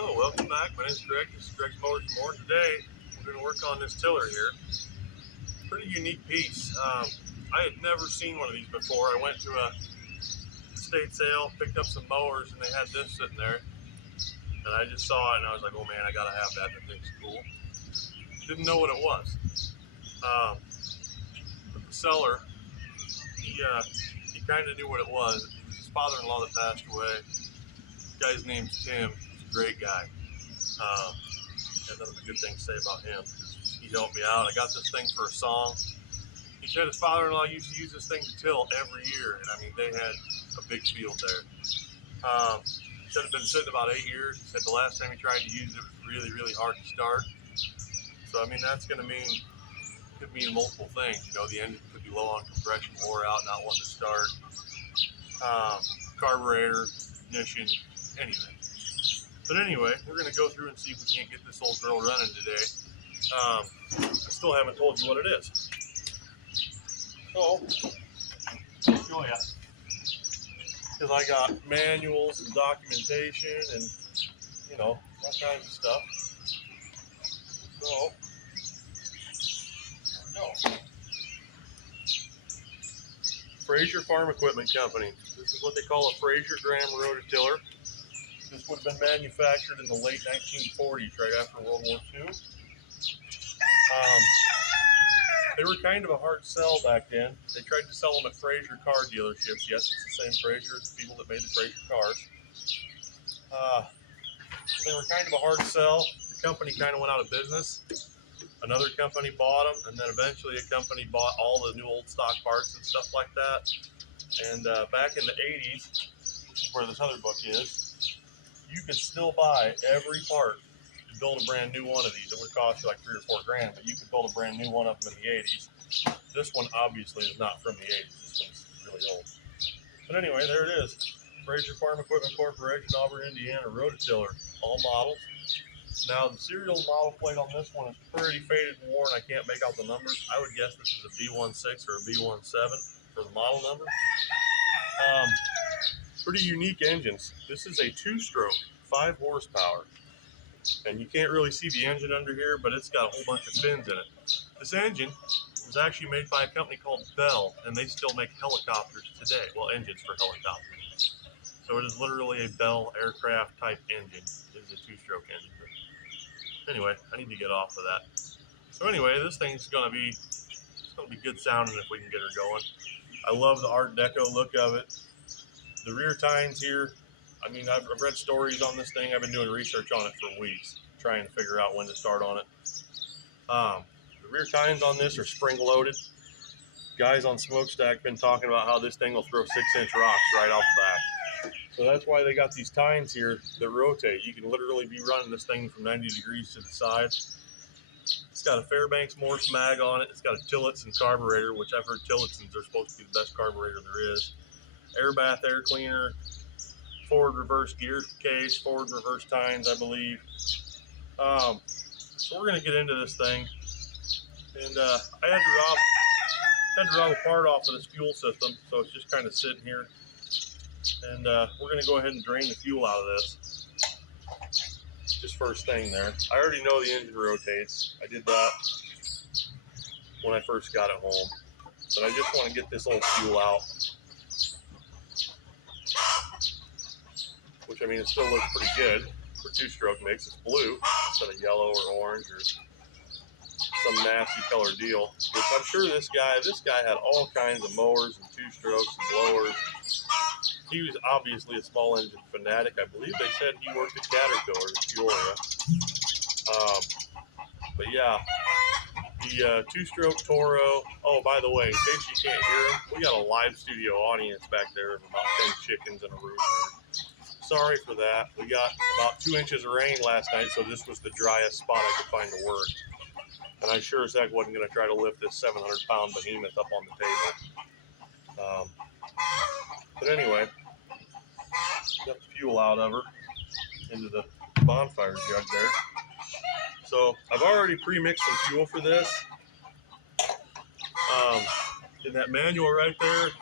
Hello, welcome back. My name is Greg. This is Greg's Mowers for More. Today, we're going to work on this tiller here. Pretty unique piece. I had never seen one of these before. I went to a estate sale, picked up some mowers, and they had this sitting there. And I just saw it, and I was like, oh man, I got to have that. That thing's cool. Didn't know what it was. But the seller, he kind of knew what it was. It was his father-in-law that passed away. The guy's name's Tim. He's a great guy. Had nothing but good things to say about him. He helped me out. I got this thing for a song. He said his father-in-law used to use this thing to till every year, and I mean, they had a big field there. He said it had been sitting about 8 years. He said the last time he tried to use it, it was really, really hard to start. So I mean, that's going to mean, could mean multiple things. You know, the engine could be low on compression, wore out, not wanting to start. Carburetor, ignition, anything. But anyway, we're going to go through and see if we can't get this old girl running today. I still haven't told you what it is. So, I'll show you. Because I got manuals and documentation and, you know, all kinds of stuff. So, there we go. Frazer Farm Equipment Company. This is what they call a Frazer Graham rototiller. This would have been manufactured in the late 1940s, right after World War II. They were kind of a hard sell back then. They tried to sell them at Frazer car dealerships. Yes, it's the same Frazer as the people that made the Frazer cars. They were kind of a hard sell. The company kind of went out of business. Another company bought them, and then eventually a company bought all the new old stock parts and stuff like that. And back in the 80s, which is where this other book is, you could still buy every part to build a brand new one of these. It would cost you like $3 or $4 grand, but you could build a brand new one of them in the 80s. This one obviously is not from the 80s. This one's really old. But anyway, there it is. Frazer Farm Equipment Corporation, Auburn, Indiana, rototiller, all models. Now the serial model plate on this one is pretty faded and worn. I can't make out the numbers. I would guess this is a B1-6 or a B1-7 for the model number. Pretty unique engines. This is a 2-stroke, 5 horsepower. And you can't really see the engine under here, but it's got a whole bunch of fins in it. This engine was actually made by a company called Bell, and they still make helicopters today. Well, engines for helicopters. So it is literally a Bell aircraft type engine. It is a 2-stroke engine. But anyway, I need to get off of that. So anyway, this thing's gonna be good sounding if we can get her going. I love the Art Deco look of it. The rear tines here, I mean, I've read stories on this thing. I've been doing research on it for weeks, trying to figure out when to start on it. The rear tines on this are spring-loaded. Guys on Smokestack been talking about how this thing will throw 6-inch rocks right off the back. So that's why they got these tines here that rotate. You can literally be running this thing from 90 degrees to the side. It's got a Fairbanks Morse mag on it. It's got a Tillotson carburetor, which I've heard Tillotsons are supposed to be the best carburetor there is. Air bath, air cleaner, forward reverse gear case, forward and reverse tines, I believe. So we're gonna get into this thing, and I had to rob a part off of this fuel system, so it's just kind of sitting here, and we're gonna go ahead and drain the fuel out of this. Just first thing there. I already know the engine rotates. I did that when I first got it home, but I just want to get this old fuel out. Which, I mean, it still looks pretty good for 2-stroke mix. It's blue instead of yellow or orange or some nasty color deal. Which I'm sure this guy had all kinds of mowers and 2-strokes and blowers. He was obviously a small engine fanatic. I believe they said he worked at Caterpillar in Peoria. But yeah, the 2-stroke Toro. Oh, by the way, in case you can't hear him, we got a live studio audience back there of about 10 chickens and a rooster. Sorry for that. We got about 2 inches of rain last night, so this was the driest spot I could find to work. And I sure as heck wasn't going to try to lift this 700-pound behemoth up on the table. But anyway, got the fuel out of her into the bonfire jug there. So I've already pre-mixed some fuel for this. In that manual right there,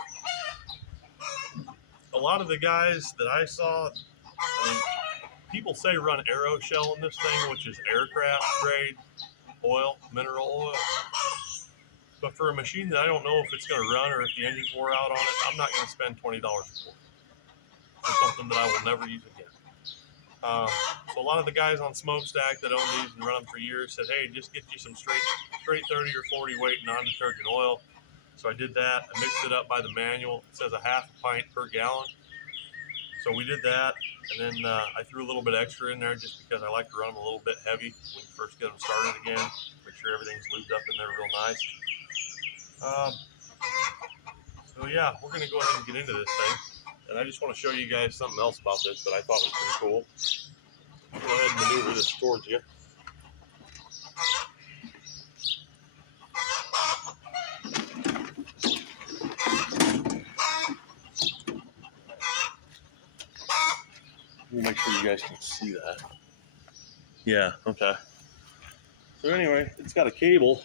a lot of the guys that I saw, I mean, people say run Aero Shell in this thing, which is aircraft grade oil, mineral oil. But for a machine that I don't know if it's going to run or if the engine's wore out on it, I'm not going to spend $20 for something that I will never use again. So a lot of the guys on Smokestack that own these and run them for years said, hey, just get you some straight 30 or 40 weight non-detergent oil. So I did that. I mixed it up by the manual. It says a half a pint per gallon. So we did that, and then I threw a little bit extra in there just because I like to run them a little bit heavy when you first get them started again. Make sure everything's lubed up in there real nice. So yeah, we're going to go ahead and get into this thing. And I just want to show you guys something else about this that I thought was pretty cool. I'll go ahead and maneuver this towards you. Let me make sure you guys can see that. Yeah, okay. So anyway, it's got a cable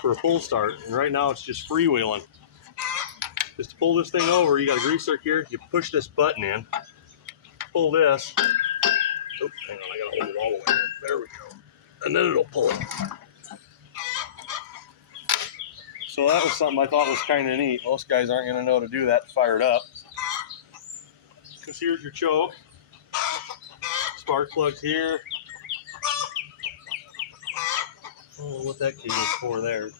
for a pull start, and right now it's just freewheeling. Just to pull this thing over, you got a greaser here, you push this button in, pull this. Oh, hang on, I gotta hold it all the way in. There we go. And then it'll pull it. So that was something I thought was kind of neat. Most guys aren't gonna know to do that to fire it up. Because here's your choke. Spark plugs here. I don't know what that cable's for there.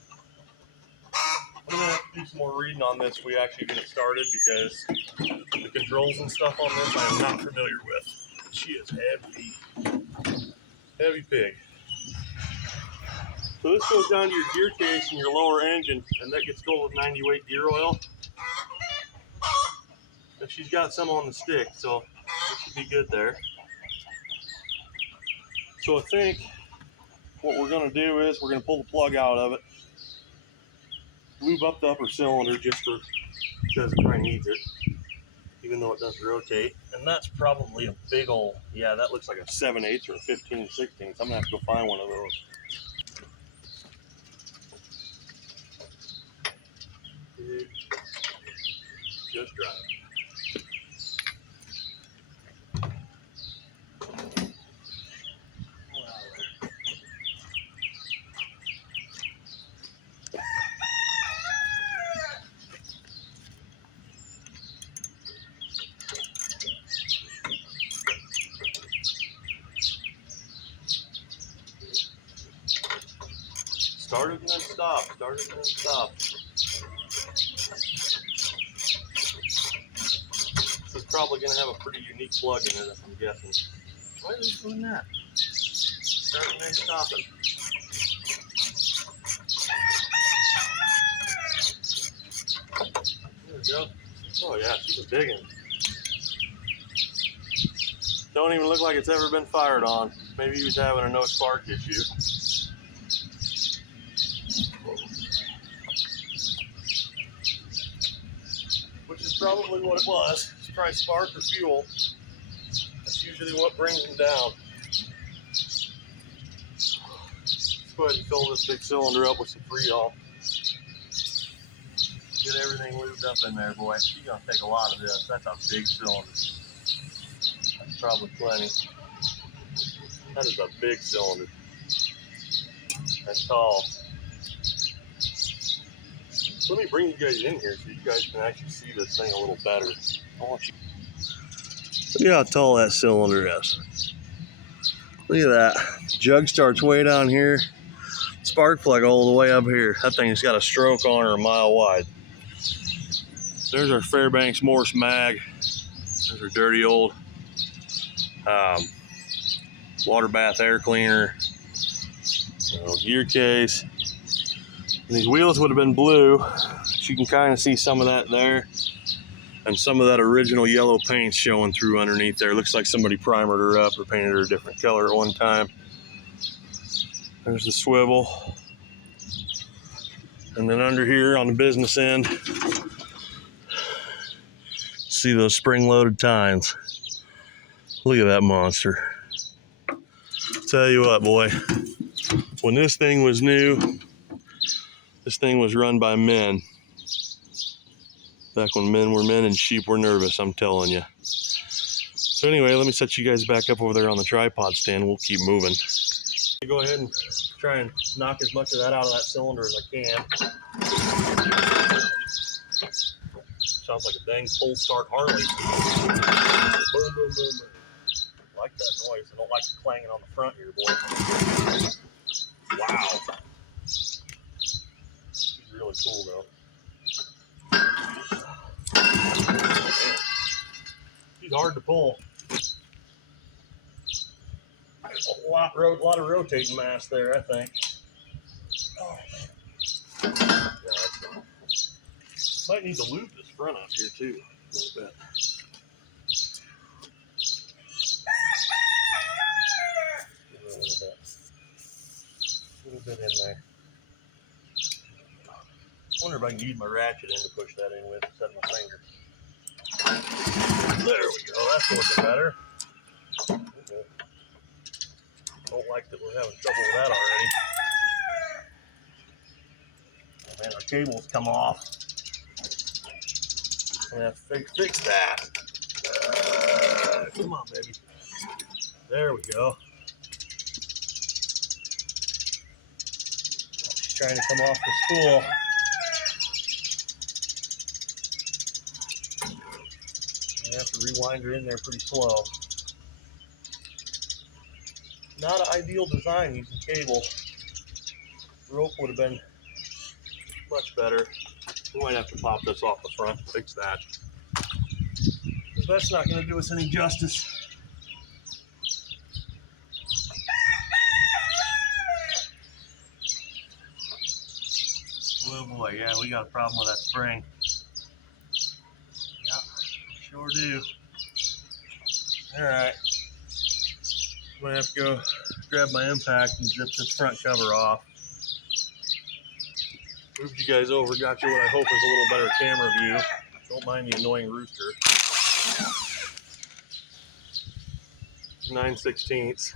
I'm gonna have to do some more reading on this if we actually get it started, because the controls and stuff on this I am not familiar with. She is heavy. Heavy pig. So this goes down to your gear case and your lower engine, and that gets filled with 90 weight gear oil. And she's got some on the stick, so it should be good there. So I think what we're gonna do is we're gonna pull the plug out of it, lube up the upper cylinder just because it probably needs it, even though it does rotate. And that's probably a big old, yeah, that looks like a 7/8 or a 15/16. I'm gonna have to go find one of those. Big, just drive. Started and then stopped, started and then stopped. This is probably going to have a pretty unique plug in it, I'm guessing. Why are they doing that? Starting and then stopping. There we go. Oh yeah, she's a big one. Don't even look like it's ever been fired on. Maybe he was having a no spark issue. Which is probably what it was. It's probably spark or fuel. That's usually what brings them down. Let's go ahead and fill this big cylinder up with some Freon. Get everything lubed up in there, boy. She's gonna take a lot of this. That's a big cylinder. That's probably plenty. That is a big cylinder. That's tall. So let me bring you guys in here so you guys can actually see this thing a little better. I want you. Look at how tall that cylinder is. Look at that. Jug starts way down here. Spark plug all the way up here. That thing's got a stroke on her a mile wide. There's our Fairbanks Morse mag. There's our dirty old water bath air cleaner. Gear case. And these wheels would have been blue. You can kind of see some of that there. And some of that original yellow paint showing through underneath there. Looks like somebody primered her up or painted her a different color at one time. There's the swivel. And then under here on the business end, see those spring-loaded tines. Look at that monster. Tell you what, boy, when this thing was new, this thing was run by men. Back when men were men and sheep were nervous, I'm telling you. So anyway, let me set you guys back up over there on the tripod stand. We'll keep moving. Go ahead and try and knock as much of that out of that cylinder as I can. Sounds like a dang full start Harley. Boom, boom, boom, boom. I like that noise. I don't like the clanging on the front here, boy. Wow. It's really cool, though. Man. He's hard to pull. A lot of rotating mass there, I think. Oh, man. Yeah, might need to lube this front up here, too, a little bit. A little bit in there. I wonder if I can use my ratchet end to push that in with instead of my finger. There we go. That's looking better. Okay. Don't like that we're having trouble with that already. Oh, man, our cable's come off. I'm gonna have to fix that. Come on, baby. There we go. She's trying to come off the spool. I have to rewind her in there pretty slow. Not an ideal design using cable. Rope would have been much better. We might have to pop this off the front and fix that, because that's not going to do us any justice. Oh boy, yeah, we got a problem with that spring. Yeah, sure do. Alright. I'm going to have to go grab my impact and zip this front cover off. Moved you guys over, got you what I hope is a little better camera view. Don't mind the annoying rooster. 9/16.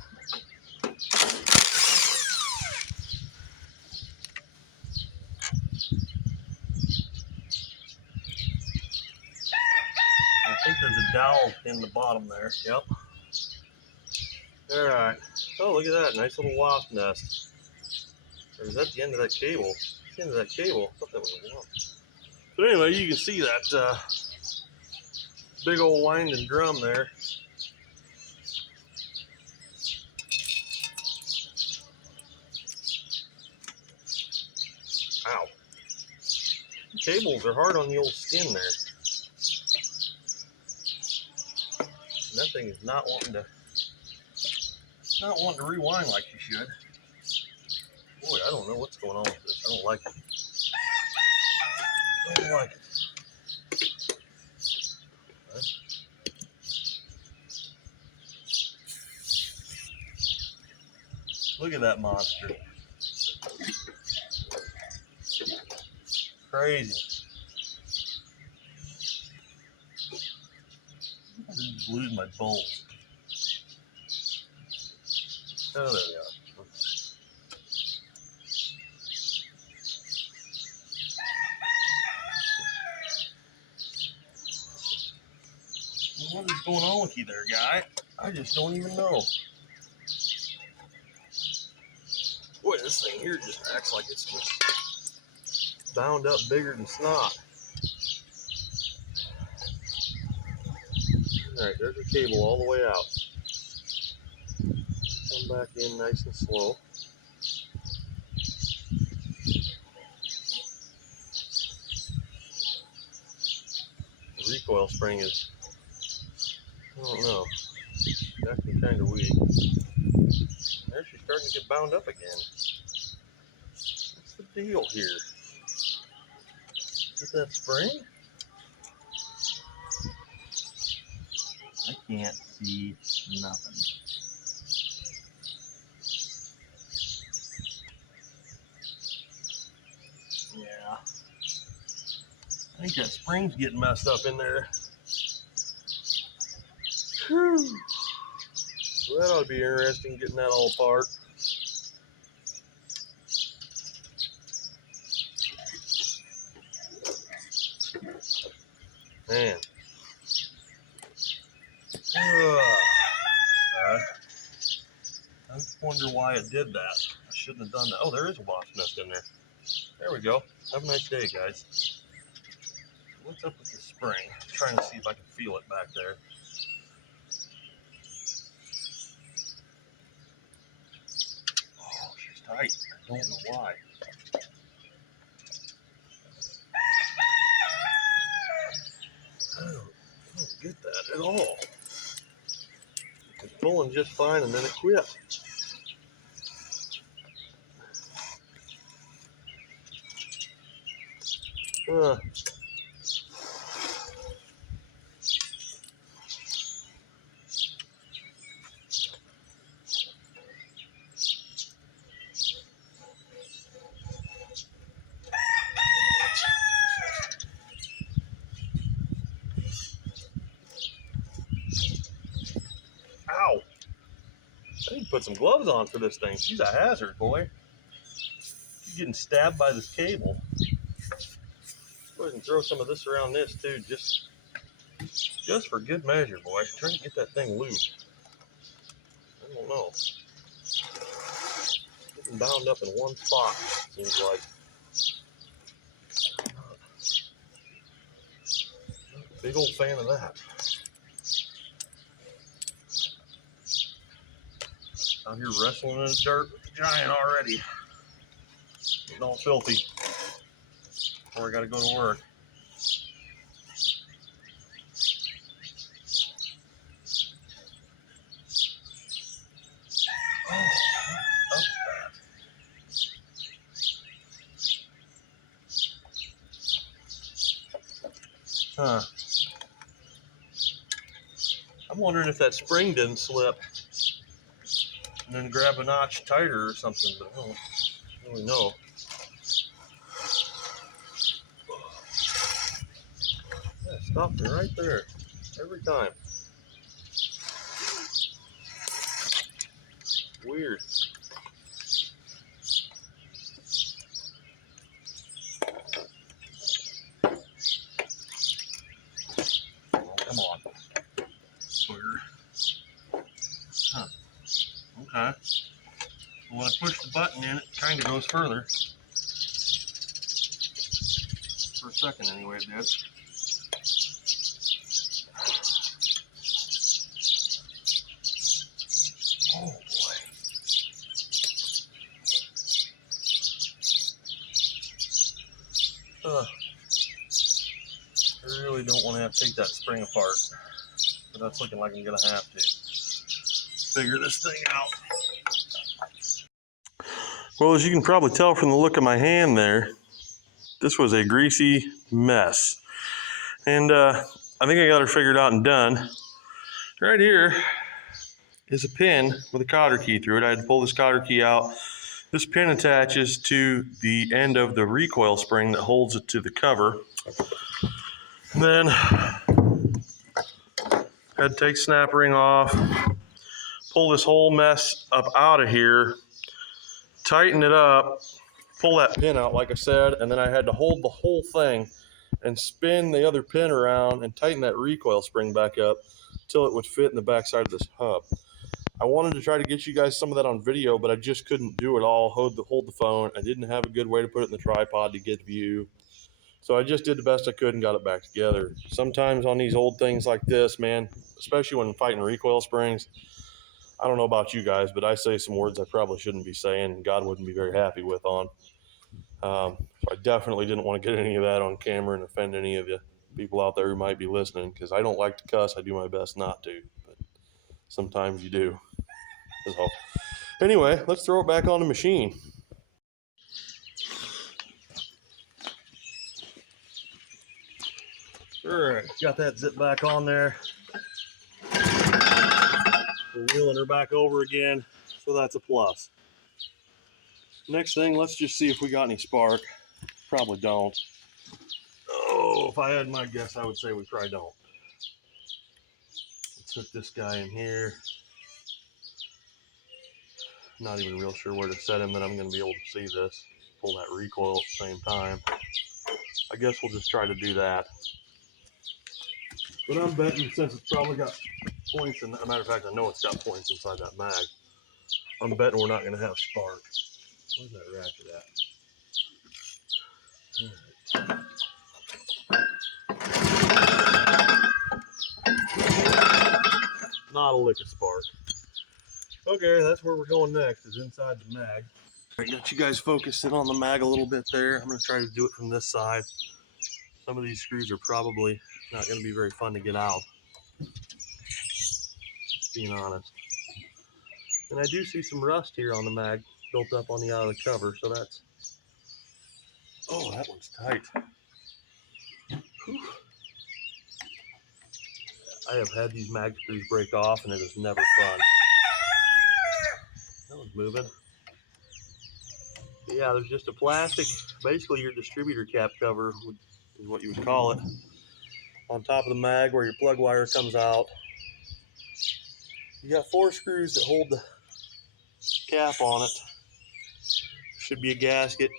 I think there's a dowel in the bottom there. Yep. Alright. Oh, look at that. Nice little wasp nest. Or is that the end of that cable? It's the end of that cable. I thought that was a lump. But anyway, you can see that big old winding drum there. Ow. Cables are hard on the old skin there. And that thing is not wanting to rewind like she should. Boy, I don't know what's going on with this. I don't like it. I don't like it. Huh? Look at that monster. Crazy. I just lose my bolts. Oh, there they are. What is going on with you there, guy? I just don't even know. Boy, this thing here just acts like it's just bound up bigger than snot. Alright, there's the cable all the way out. Come back in nice and slow. The recoil spring is, I don't know, acting kind of weak. There she's starting to get bound up again. What's the deal here? Is that spring? I can't see nothing. Yeah. I think that spring's getting messed up in there. Whew. Well, that ought to be interesting, getting that all apart. Man. Ugh. I wonder why it did that. I shouldn't have done that. Oh, there is a wasp nest in there. There we go. Have a nice day, guys. What's up with the spring? I'm trying to see if I can feel it back there. Oh, she's tight. I don't know why. I don't get that at all. It's pulling just fine and then it quit. Ow! I need to put some gloves on for this thing. She's a hazard, boy. She's getting stabbed by this cable. Go ahead and throw some of this around this too, just for good measure, boy. Trying to get that thing loose. I don't know. Getting bound up in one spot, seems like. Big old fan of that. Out here wrestling in the dirt with the giant already. Getting all filthy. Before I gotta go to work. Huh. I'm wondering if that spring didn't slip and then grab a notch tighter or something, but I don't really know. Yeah, stopped it right there every time. Weird. Oh, come on. Weird. Huh. Okay. Well, when I push the button in, it kind of goes further. For a second, anyway, it did. Oh, boy. I really don't want to have to take that spring apart, but that's looking like I'm going to have to figure this thing out. Well, as you can probably tell from the look of my hand there, this was a greasy mess. And I think I got her figured out and done. Right here is a pin with a cotter key through it. I had to pull this cotter key out. This pin attaches to the end of the recoil spring that holds it to the cover. And then had to take snap ring off, pull this whole mess up out of here, tighten it up, pull that pin out like I said, and then I had to hold the whole thing and spin the other pin around and tighten that recoil spring back up till it would fit in the backside of this hub. I wanted to try to get you guys some of that on video, but I just couldn't do it all. Hold the phone. I didn't have a good way to put it in the tripod to get view. So I just did the best I could and got it back together. Sometimes on these old things like this, man, especially when fighting recoil springs, I don't know about you guys, but I say some words I probably shouldn't be saying and God wouldn't be very happy with on. So I definitely didn't want to get any of that on camera and offend any of the people out there who might be listening, because I don't like to cuss. I do my best not to, but sometimes you do. So anyway, let's throw it back on the machine. All right, got that zip back on there. We're wheeling her back over again, so that's a plus. Next thing, let's just see if we got any spark. Probably don't. Oh, if I had my guess, I would say we probably don't. Let's hook this guy in here. Not even real sure where to set him that I'm going to be able to see this. Pull that recoil at the same time. I guess we'll just try to do that. But I'm betting since it's probably got points, and as a matter of fact, I know it's got points inside that mag. I'm betting we're not going to have spark. Where's that ratchet at? Not a lick of spark. Okay, that's where we're going next, is inside the mag. I got you guys focusing on the mag a little bit there. I'm going to try to do it from this side. Some of these screws are probably not going to be very fun to get out, being honest. And I do see some rust here on the mag built up on the out of the cover, so that's... Oh, that one's tight. Whew. I have had these mag screws break off, and it is never fun. That one's moving. But yeah, there's just a plastic, basically your distributor cap cover is what you would call it, on top of the mag where your plug wire comes out. You got 4 screws that hold the cap on it. Should be a gasket,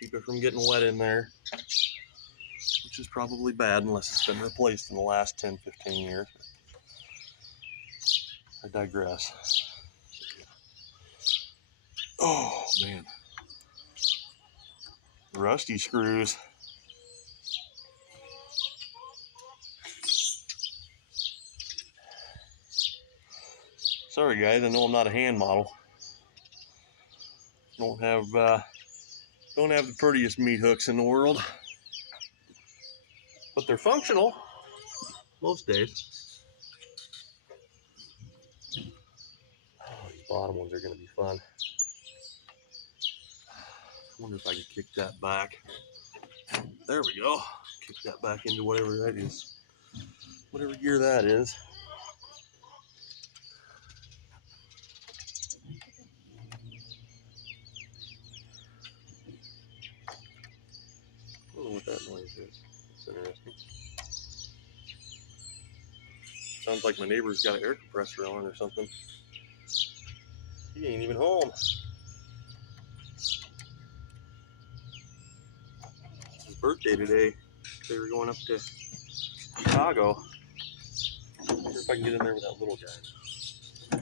keep it from getting wet in there, which is probably bad unless it's been replaced in the last 10-15 years. I digress. Oh man, rusty screws. Sorry guys, I know I'm not a hand model. Don't have the prettiest meat hooks in the world, but they're functional most days. Oh, these bottom ones are going to be fun. I wonder if I can kick that back. There we go. Kick that back into whatever that is. Whatever gear that is. I don't know what that noise is. That's interesting. Sounds like my neighbor's got an air compressor on or something. He ain't even home. It's his birthday today. They were going up to Chicago. I wonder if I can get in there with that little guy.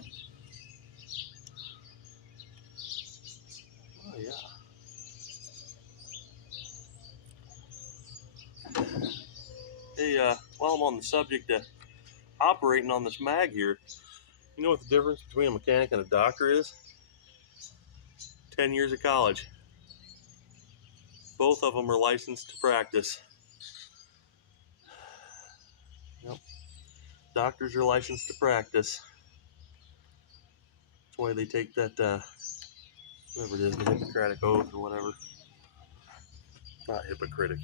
Oh yeah. Hey, while I'm on the subject of operating on this mag here, you know what the difference between a mechanic and a doctor is? 10 years of college. Both of them are licensed to practice. Yep. Doctors are licensed to practice. That's why they take that, whatever it is, the Hippocratic Oath or whatever. Not Hippocratic,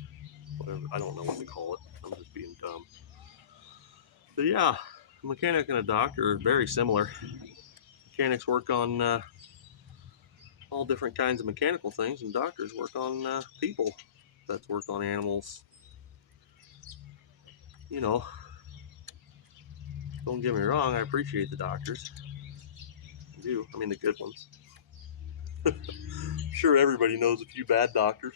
whatever. I don't know what to call it. I'm just being dumb. But yeah, a mechanic and a doctor are very similar. Mechanics work on all different kinds of mechanical things, and doctors work on people. That's work on animals. You know, don't get me wrong, I appreciate the doctors. I do. I mean, the good ones. I'm sure everybody knows a few bad doctors.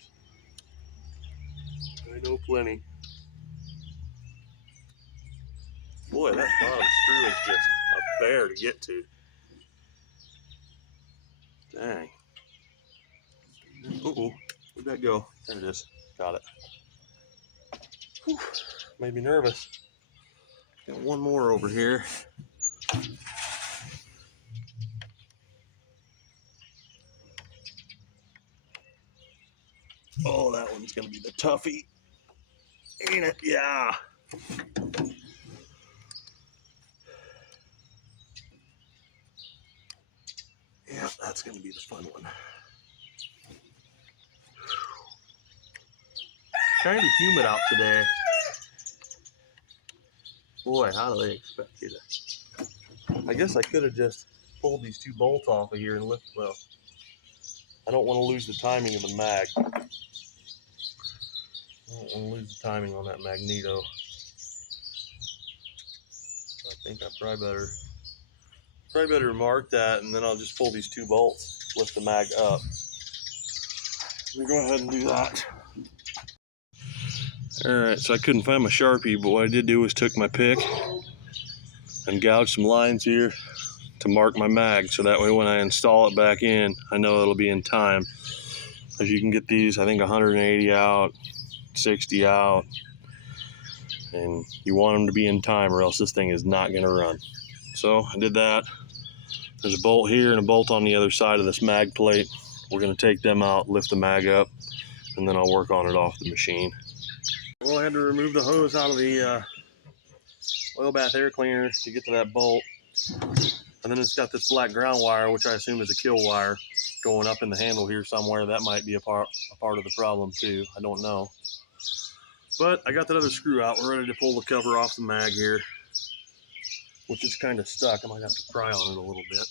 I know plenty. Boy, that bottom screw is just a bear to get to. Dang. Uh-oh. Where'd that go? There it is. Got it. Whew. Made me nervous. Got one more over here. Oh, that one's gonna be the toughie. Ain't it? Yeah. Yeah, that's gonna be the fun one. Kind of humid out today. Boy, how do they expect you to? I guess I could have just pulled these 2 bolts off of here and lifted. Well, I don't want to lose the timing of the mag. I don't want to lose the timing on that magneto. So I think I probably better mark that, and then I'll just pull these 2 bolts, lift the mag up. Let me go ahead and do that. Alright, so I couldn't find my Sharpie, but what I did do was took my pick and gouged some lines here. to mark my mag, so that way when I install it back in, I know it'll be in time. As you can get these, I think 180 out, 60 out, and you want them to be in time or else this thing is not going to run. So I did that. There's a bolt here and a bolt on the other side of this mag plate. We're going to take them out, lift the mag up, and then I'll work on it off the machine. Well, I had to remove the hose out of the oil bath air cleaner to get to that bolt. And then it's got this black ground wire, which I assume is a kill wire, going up in the handle here somewhere. That might be a part of the problem too. I don't know. But I got that other screw out. We're ready to pull the cover off the mag here, which is kind of stuck. I might have to pry on it a little bit.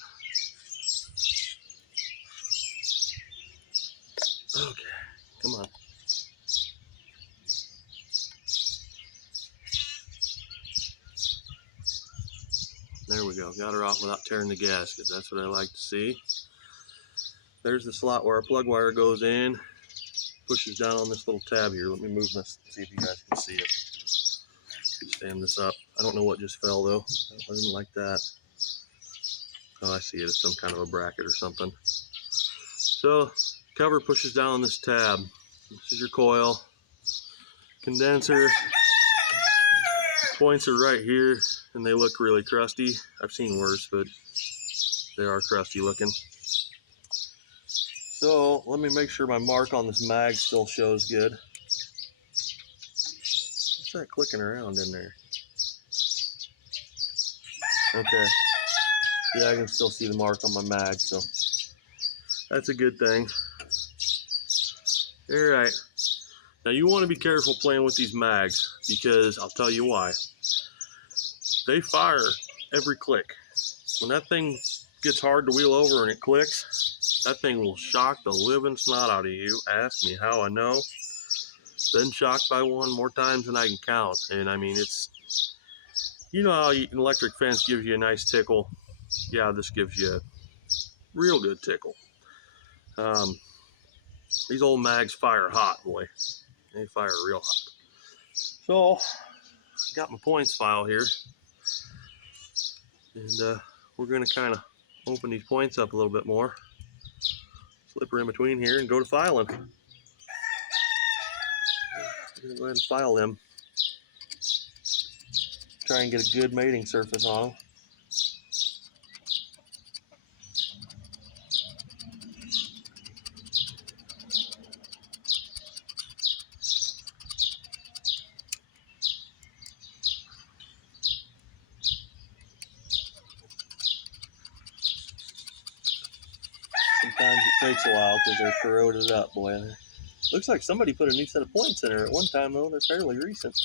Okay, come on. There we go. Got her off without tearing the gasket. That's what I like to see. There's the slot where our plug wire goes in. Pushes down on this little tab here. Let me move this, see if you guys can see it. Stand this up. I don't know what just fell though. I didn't like that. Oh, I see it. It's some kind of a bracket or something. So, cover pushes down on this tab. This is your coil. Condenser. Points are right here, and they look really crusty. I've seen worse, but they are crusty looking. So let me make sure my mark on this mag still shows good. What's that clicking around in there? Okay. Yeah, I can still see the mark on my mag, so that's a good thing. All right. Now you want to be careful playing with these mags, because I'll tell you why. They fire every click. When that thing gets hard to wheel over and it clicks, that thing will shock the living snot out of you. Ask me how I know. Been shocked by one more times than I can count. And I mean, it's, you know how an electric fence gives you a nice tickle? Yeah, this gives you a real good tickle. These old mags fire hot, boy. They fire real hot. So, got my points file here. And we're going to kind of open these points up a little bit more. Slip her in between here and go to filing. I'm going to go ahead and file them. Try and get a good mating surface on them. Sometimes it takes a while because they're corroded up, boy. Looks like somebody put a new set of points in there at one time, though. They're fairly recent.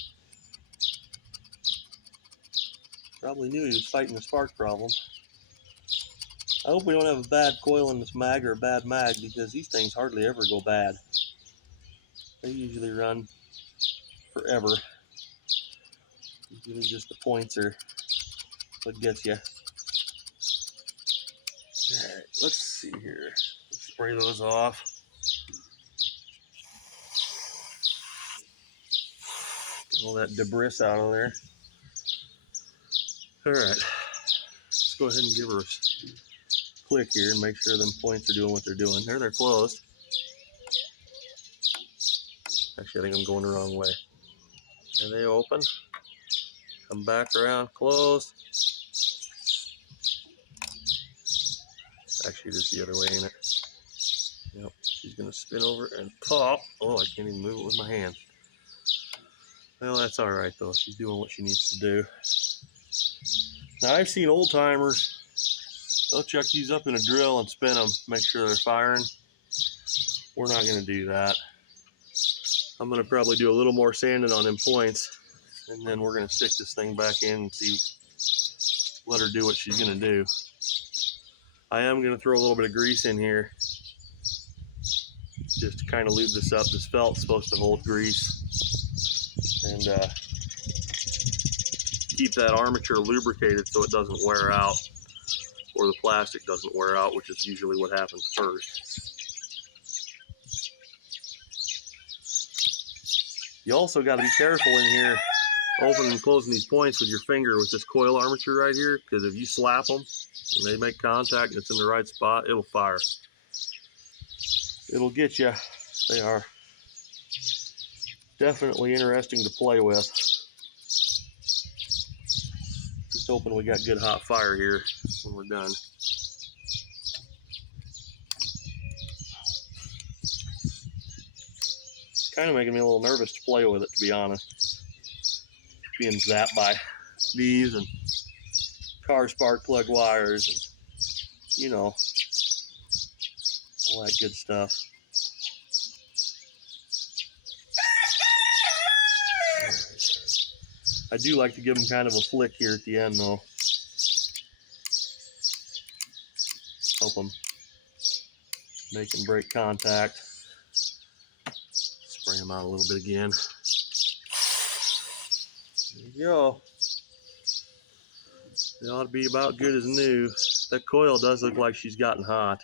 Probably knew he was fighting the spark problem. I hope we don't have a bad coil in this mag or a bad mag, because these things hardly ever go bad. They usually run forever. Usually just the points are what gets you. Alright, let's see here. Let's spray those off. Get all that debris out of there. Alright, let's go ahead and give her a click here and make sure them points are doing what they're doing. There, they're closed. Actually, I think I'm going the wrong way. Are they open? Come back around, closed. Actually, just the other way, ain't it? Yep, she's gonna spin over and pop. Oh, I can't even move it with my hand. Well, that's all right though. She's doing what she needs to do. Now, I've seen old timers, they'll chuck these up in a drill and spin them, make sure they're firing. We're not gonna do that. I'm gonna probably do a little more sanding on them points, and then we're gonna stick this thing back in and see, let her do what she's gonna do. I am gonna throw a little bit of grease in here, just to kind of lube this up. This felt's supposed to hold grease and keep that armature lubricated so it doesn't wear out, or the plastic doesn't wear out, which is usually what happens first. You also got to be careful in here, opening and closing these points with your finger with this coil armature right here, because if you slap them, When they make contact and it's in the right spot, it'll fire. It'll get you. They are definitely interesting to play with. Just hoping we got good hot fire here when we're done. Kind of making me a little nervous to play with it, to be honest. Being zapped by these and car spark plug wires and, you know, all that good stuff. I do like to give them kind of a flick here at the end, though. Help them make and break contact. Spray them out a little bit again. There you go. They ought to be about good as new. That coil does look like she's gotten hot.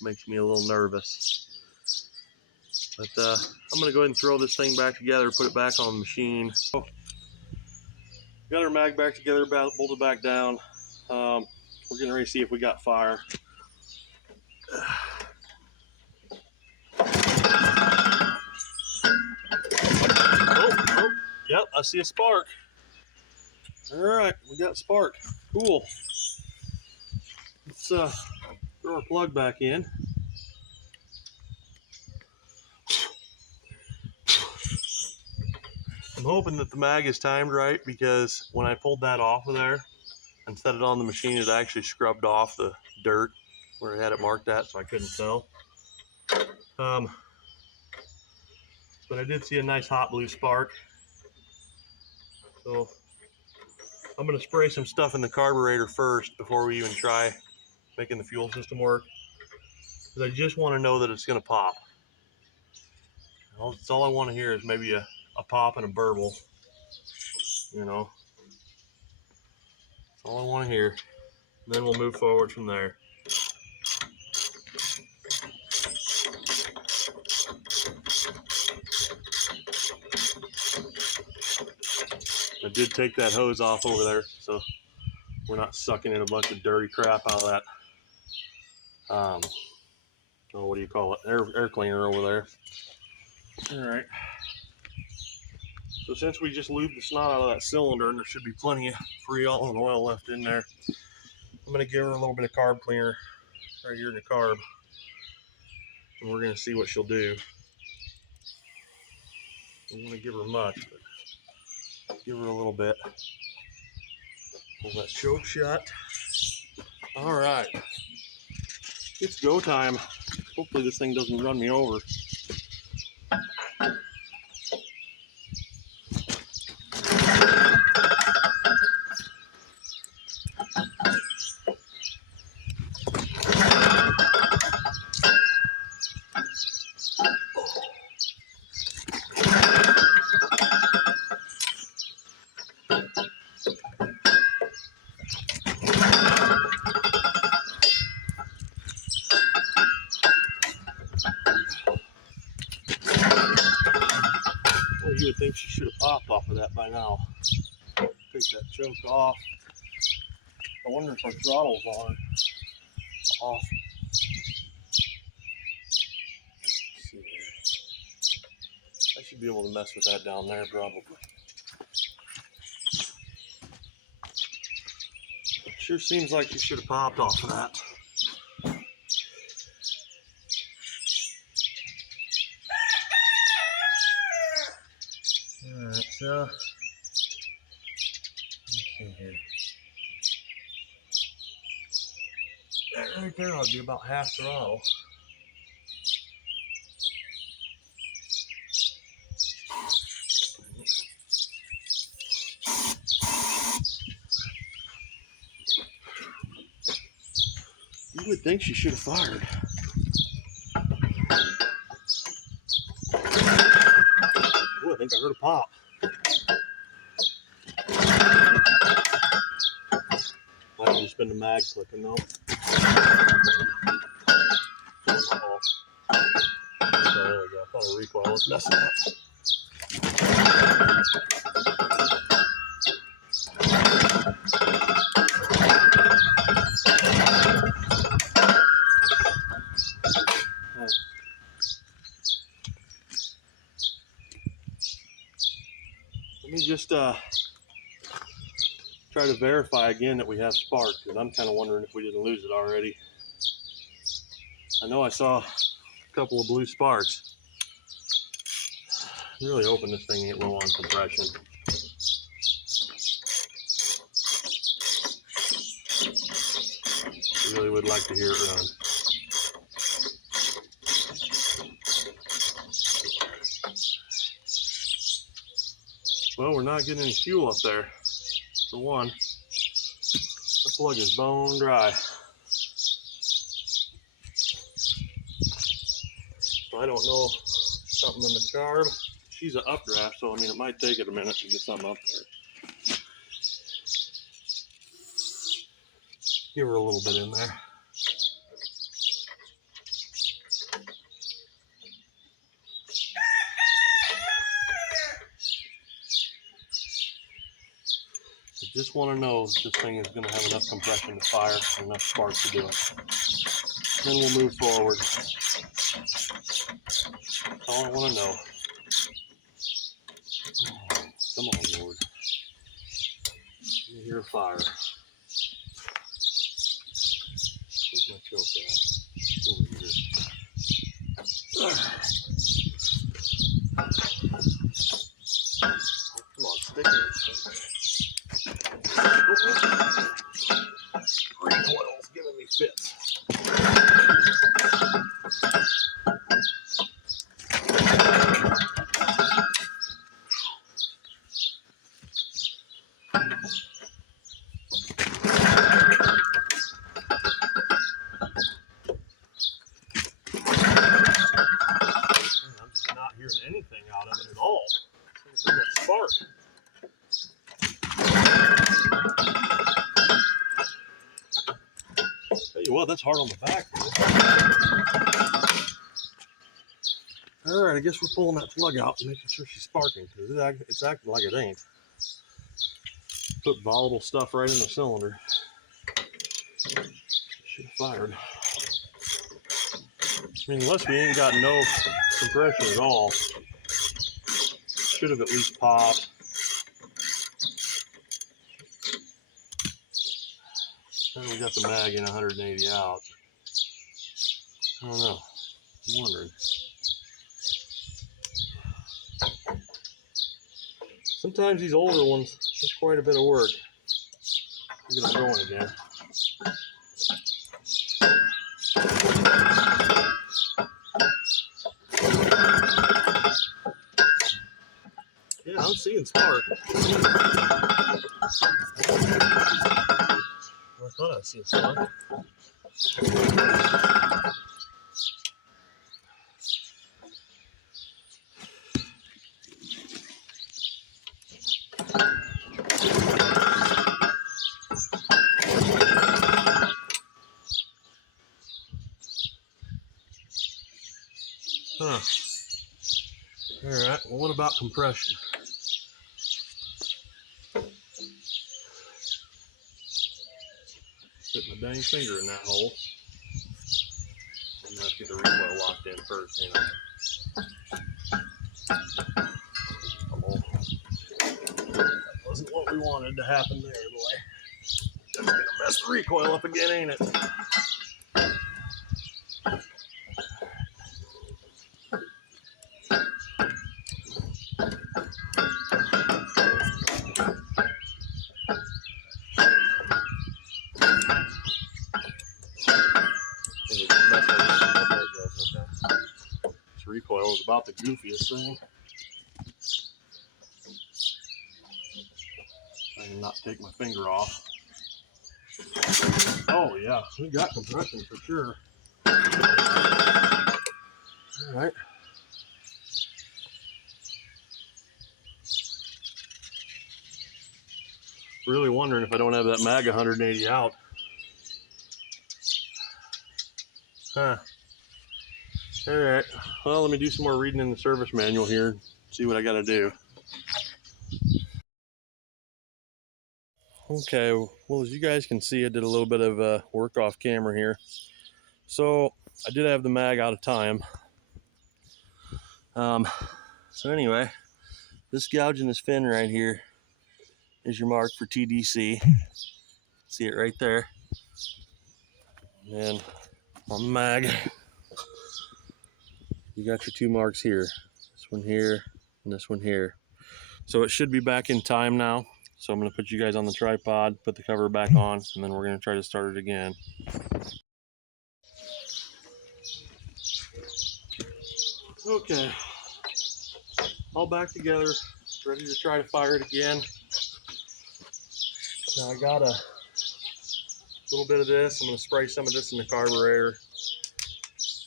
Makes me a little nervous. But I'm going to go ahead and throw this thing back together, put it back on the machine. Got our mag back together, bolted back down. We're getting ready to see if we got fire. Oh, yep, I see a spark. All right, we got spark. Cool. Let's throw our plug back in. I'm hoping that the mag is timed right, because when I pulled that off of there and set it on the machine, it actually scrubbed off the dirt where I had it marked at, so I couldn't tell. But I did see a nice hot blue spark. So I'm going to spray some stuff in the carburetor first before we even try making the fuel system work, because I just want to know that it's going to pop. That's all I want to hear, is maybe a pop and a burble, you know. That's all I want to hear. And then we'll move forward from there. I did take that hose off over there, so we're not sucking in a bunch of dirty crap out of that, oh, what do you call it, air cleaner over there. All right. So since we just lubed the snot out of that cylinder, and there should be plenty of freon oil left in there, I'm going to give her a little bit of carb cleaner right here in the carb, and we're going to see what she'll do. I don't want to give her much, but give her a little bit. Pull that choke shut. All right, it's go time. Hopefully this thing doesn't run me over. Well, you would think she should have popped off of that by now. Take that choke off. I wonder if our throttle's on. Off. Let's see here. I should be able to mess with that down there probably. It sure seems like she should have popped off of that. Alright, so let's see here. That right there ought to be about half throttle. You would think she should have fired. Oh, I think I heard a pop. Might have just been the mag clicking though. Uh-oh. Oh, there we go. I thought a recoil was messing up. just try to verify again that we have spark, because I'm kind of wondering if we didn't lose it already. I know I saw a couple of blue sparks. I'm really hoping this thing ain't low on compression. I really would like to hear it run. Well, we're not getting any fuel up there. For one, the plug is bone dry. So I don't know, something in the carb. She's an updraft, so I mean it might take it a minute to get something up there. Give her a little bit in there. I just want to know if this thing is going to have enough compression to fire and enough spark to do it. Then we'll move forward. That's all I want to know. Oh, come on, Lord. Let me hear a fire. Where's my choke at? Over here. Come on, stick it. Recoil's giving me fits. I'm just not hearing anything out of it at all. It's that spark. Tell you what, that's hard on the back. All right, I guess we're pulling that plug out and making sure she's sparking, because it's acting like it ain't. Put volatile stuff right in the cylinder. Should have fired. I mean, unless we ain't got no compression at all, should have at least popped. And we got the mag in 180 out. I don't know. I'm wondering. Sometimes these older ones, that's quite a bit of work. Get them going again. Yeah, I'm seeing spark. I thought I seen spark. Huh. Alright, well, what about compression? Put my dang finger in that hole. I'm gonna have to get the recoil locked in first, ain't I? Come on. That wasn't what we wanted to happen there, boy. That's gonna mess the recoil up again, ain't it? This recoil is about the goofiest thing. I can not take my finger off. Oh yeah, we got compression for sure. Alright. Really wondering if I don't have that mag 180 out. Huh. Alright, well, let me do some more reading in the service manual here, see what I gotta do. Okay, well, as you guys can see, I did a little bit of work off camera here. So I did have the mag out of time. So anyway, this gouge in this fin right here is your mark for TDC. See it right there. And on the mag, you got your two marks here. This one here and this one here. So it should be back in time now. So I'm going to put you guys on the tripod, put the cover back on, and then we're going to try to start it again. Okay, all back together, ready to try to fire it again. Now I got a little bit of this. I'm going to spray some of this in the carburetor,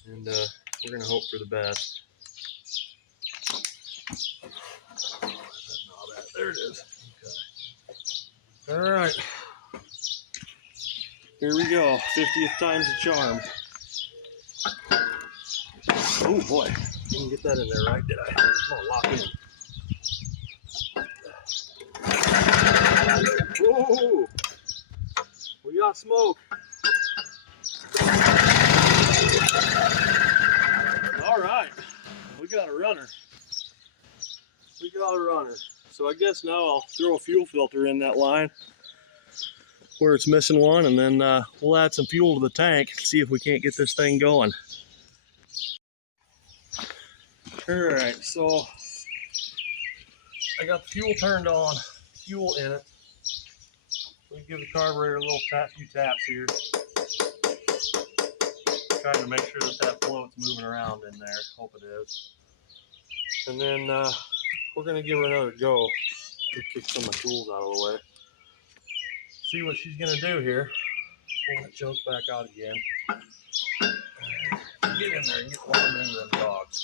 and we're going to hope for the best. There it is. Okay. All right. Here we go. 50th time's a charm. Oh boy. Didn't get that in there right, did I? I'm gonna lock in. Whoa! We got smoke. All right. We got a runner. We got a runner. So I guess now I'll throw a fuel filter in that line where it's missing one, and then we'll add some fuel to the tank and see if we can't get this thing going. All right, so I got the fuel turned on, fuel in it. We give the carburetor a little few taps here. Trying to make sure that float's moving around in there. Hope it is. And then we're gonna give her another go. Kick some of my tools out of the way. See what she's gonna do here. Pull that choke back out again. Get in there and get one of them into them dogs.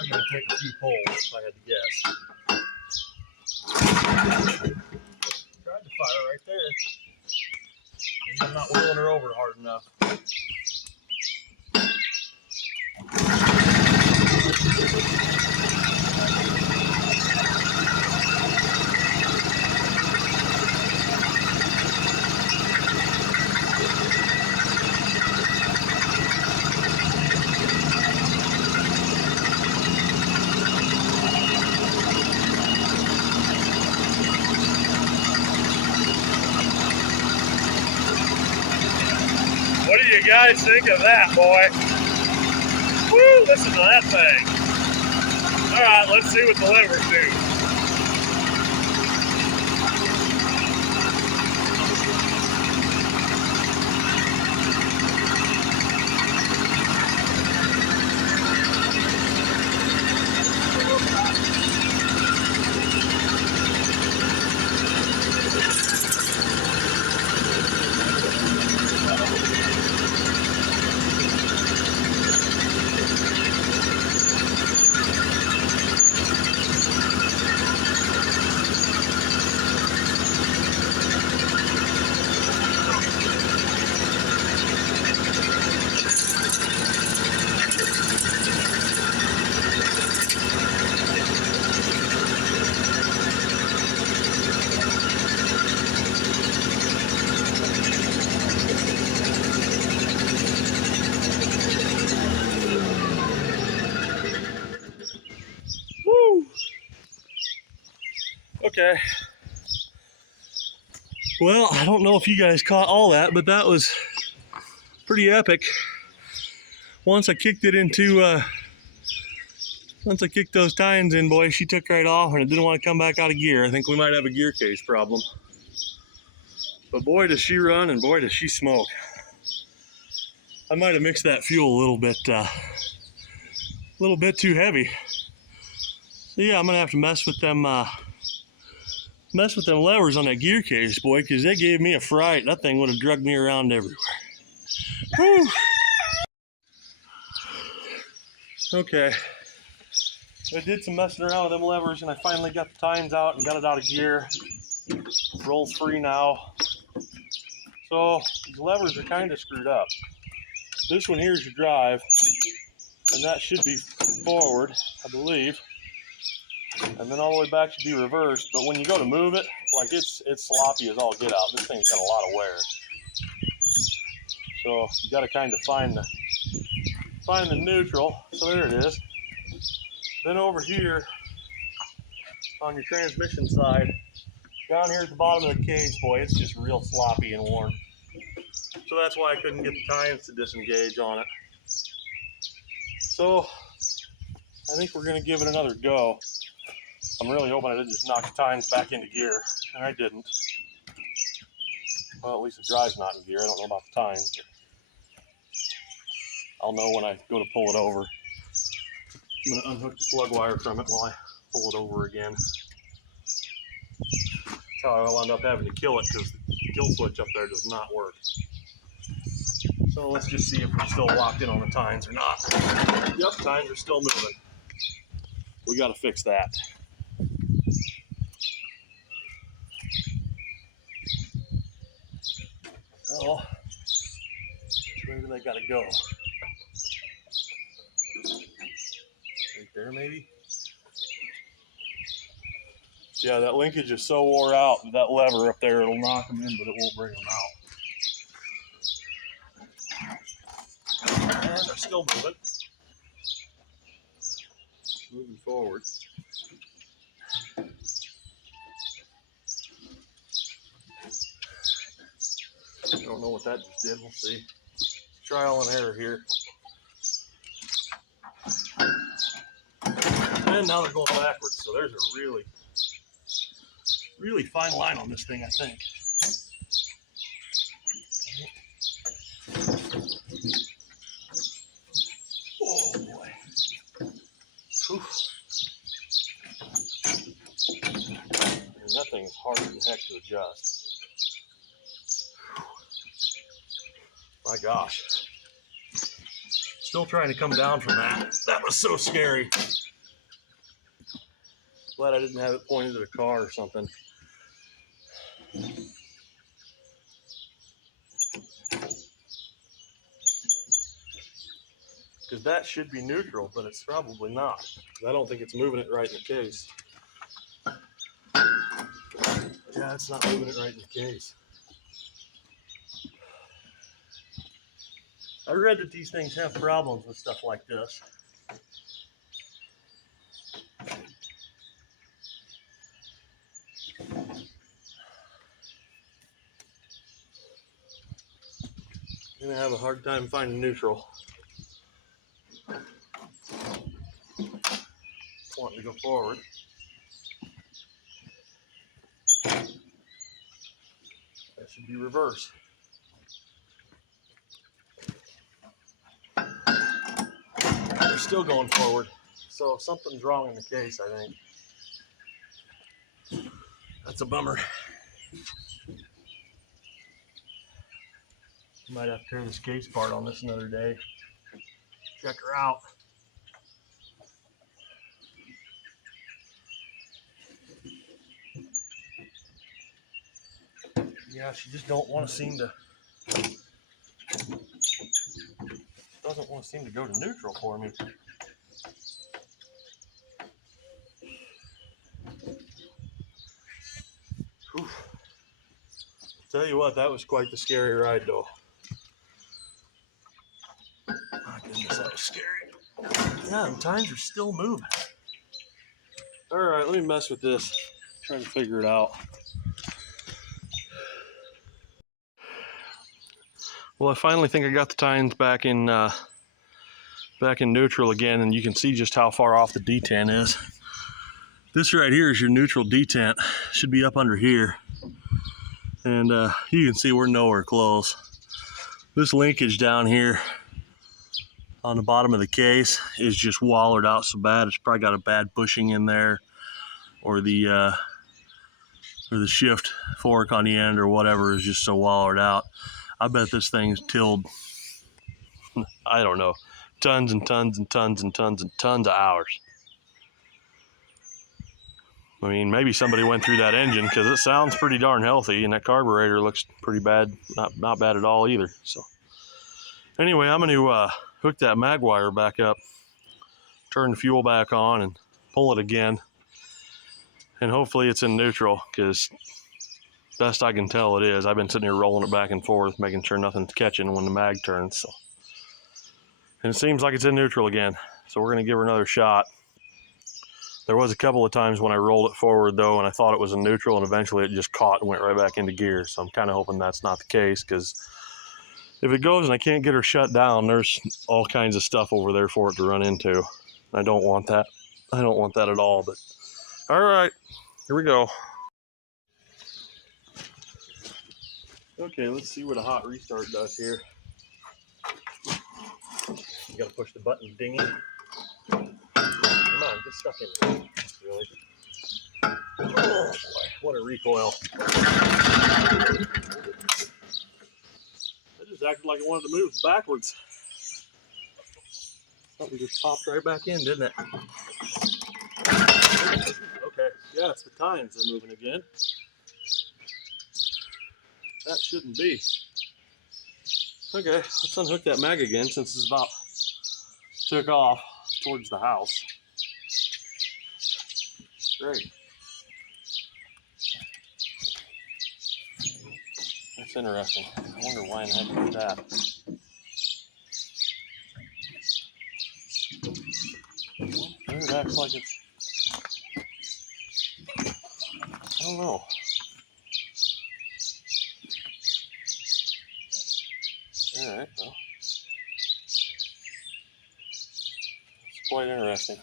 I'm gonna take a few pulls if I had to guess. Tried to fire right there. Maybe I'm not wheeling her over hard enough. What do you guys think of that, boy? Woo, listen to that thing. All right, let's see what the levers do. Okay. Well, I don't know if you guys caught all that, but that was pretty epic. Once I kicked it into, once I kicked those tines in, boy, she took right off and it didn't want to come back out of gear. I think we might have a gear case problem. But boy, does she run and boy, does she smoke. I might have mixed that fuel a little bit too heavy. So yeah, I'm gonna have to mess with them levers on that gear case, boy, because they gave me a fright. That thing would have dragged me around everywhere. Whew. Okay, so I did some messing around with them levers and I finally got the tines out and got it out of gear. Rolls free now. So these levers are kind of screwed up. This one here is your drive, and that should be forward, I believe. And then all the way back should be reversed. But when you go to move it, like it's sloppy as all get out. This thing's got a lot of wear. So you got to kind of find the neutral. So there it is. Then over here on your transmission side, down here at the bottom of the case, boy, it's just real sloppy and worn. So that's why I couldn't get the tines to disengage on it. So I think we're gonna give it another go. I'm really hoping I didn't just knock the tines back into gear, and I didn't. Well, at least the drive's not in gear. I don't know about the tines, but I'll know when I go to pull it over. I'm gonna unhook the plug wire from it while I pull it over again. That's how I wound up having to kill it, because the kill switch up there does not work. So let's just see if we're still locked in on the tines or not. Yep, tines are still moving. We got to fix that. Oh, which way do they got to go? Right there, maybe? Yeah, that linkage is so wore out, that lever up there, it'll knock them in, but it won't bring them out. And they're still moving. Moving forward. I don't know what that just did. We'll see. Trial and error here. And now they're going backwards. So there's a really fine line on this thing, I think. Oh boy. Whew. And that thing is hard as heck to adjust. My gosh. Still trying to come down from that. That was so scary. Glad I didn't have it pointed at a car or something. Because that should be neutral, but it's probably not. I don't think it's moving it right in the case. Yeah, it's not moving it right in the case. I read that these things have problems with stuff like this. I'm gonna have a hard time finding neutral. Wanting to go forward. That should be reverse. They're still going forward. So something's wrong in the case, I think. That's a bummer. Might have to tear this case apart on this another day. Check her out. Yeah, she just doesn't want to seem to go to neutral for me. Whew. Tell you what, that was quite the scary ride, though. My goodness, that was scary. Yeah, the tines are still moving. All right, let me mess with this. Trying to figure it out. Well, I finally think I got the tines back in neutral again, and you can see just how far off the detent is. This right here is your neutral detent. Should be up under here. And you can see we're nowhere close. This linkage down here on the bottom of the case is just wallered out so bad. It's probably got a bad bushing in there, or the shift fork on the end or whatever is just so wallered out. I bet this thing's tilled, I don't know, tons and tons and tons and tons and tons of hours. I mean, maybe somebody went through that engine, because it sounds pretty darn healthy, and that carburetor looks pretty bad, not bad at all either. So anyway, I'm going to hook that mag wire back up, turn the fuel back on, and pull it again. And hopefully it's in neutral, because Best I can tell, it is. I've been sitting here rolling it back and forth, making sure nothing's catching when the mag turns. So. And it seems like it's in neutral again. So we're going to give her another shot. There was a couple of times when I rolled it forward, though, and I thought it was in neutral, and eventually it just caught and went right back into gear. So I'm kind of hoping that's not the case, because if it goes and I can't get her shut down, there's all kinds of stuff over there for it to run into. I don't want that. I don't want that at all. But all right, here we go. Okay, let's see what a hot restart does here. You gotta push the button dingy. Come on, get stuck in there. Really? Oh boy, what a recoil. It just acted like it wanted to move backwards. Something just popped right back in, didn't it? Okay, yeah, it's the tines are moving again. That shouldn't be. Okay, let's unhook that mag again since it's about took off towards the house. Great. That's interesting. I wonder why in the heck did that. Well, there it acts like it's... I don't know. Alright, well. It's quite interesting.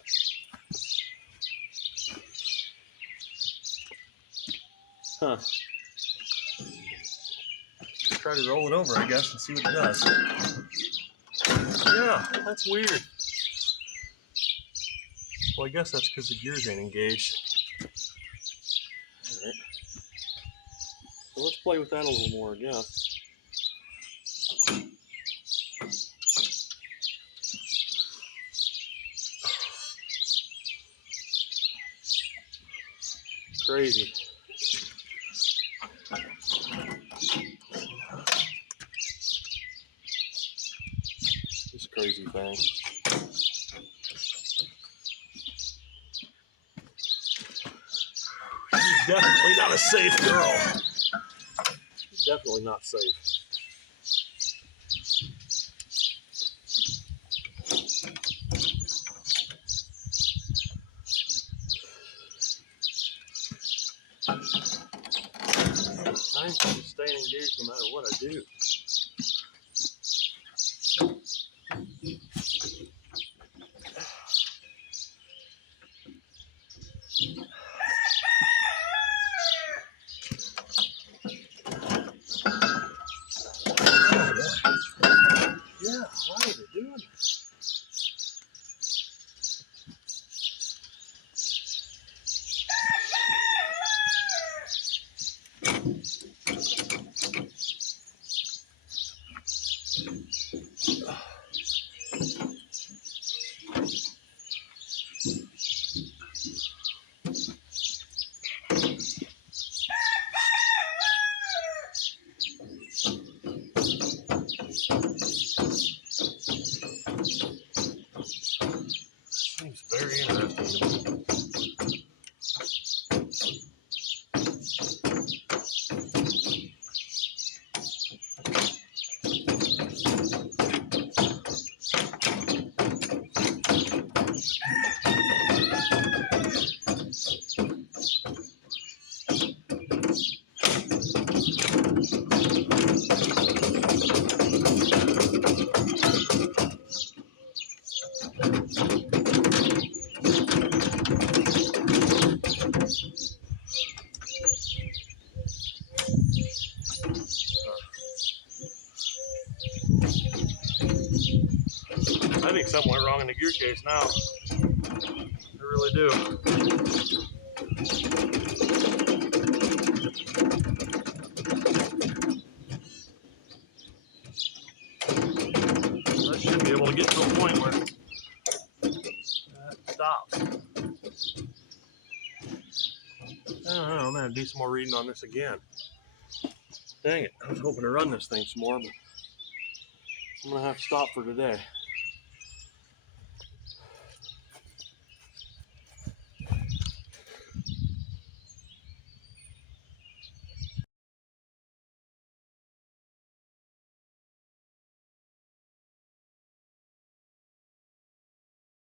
Huh. Try to roll it over, I guess, and see what it does. Yeah, that's weird. Well, I guess that's because the gears ain't engaged. Alright. So let's play with that a little more, I guess. Crazy. This crazy thing. She's definitely not a safe girl. She's definitely not safe. I'm staying engaged no matter what I do. Yeah, why are they doing this? Seems very interesting to me. I think something went wrong in the gear case now. I really do. I should be able to get to a point where that stops. I don't know, I'm gonna do some more reading on this again. Dang it, I was hoping to run this thing some more, but I'm gonna have to stop for today.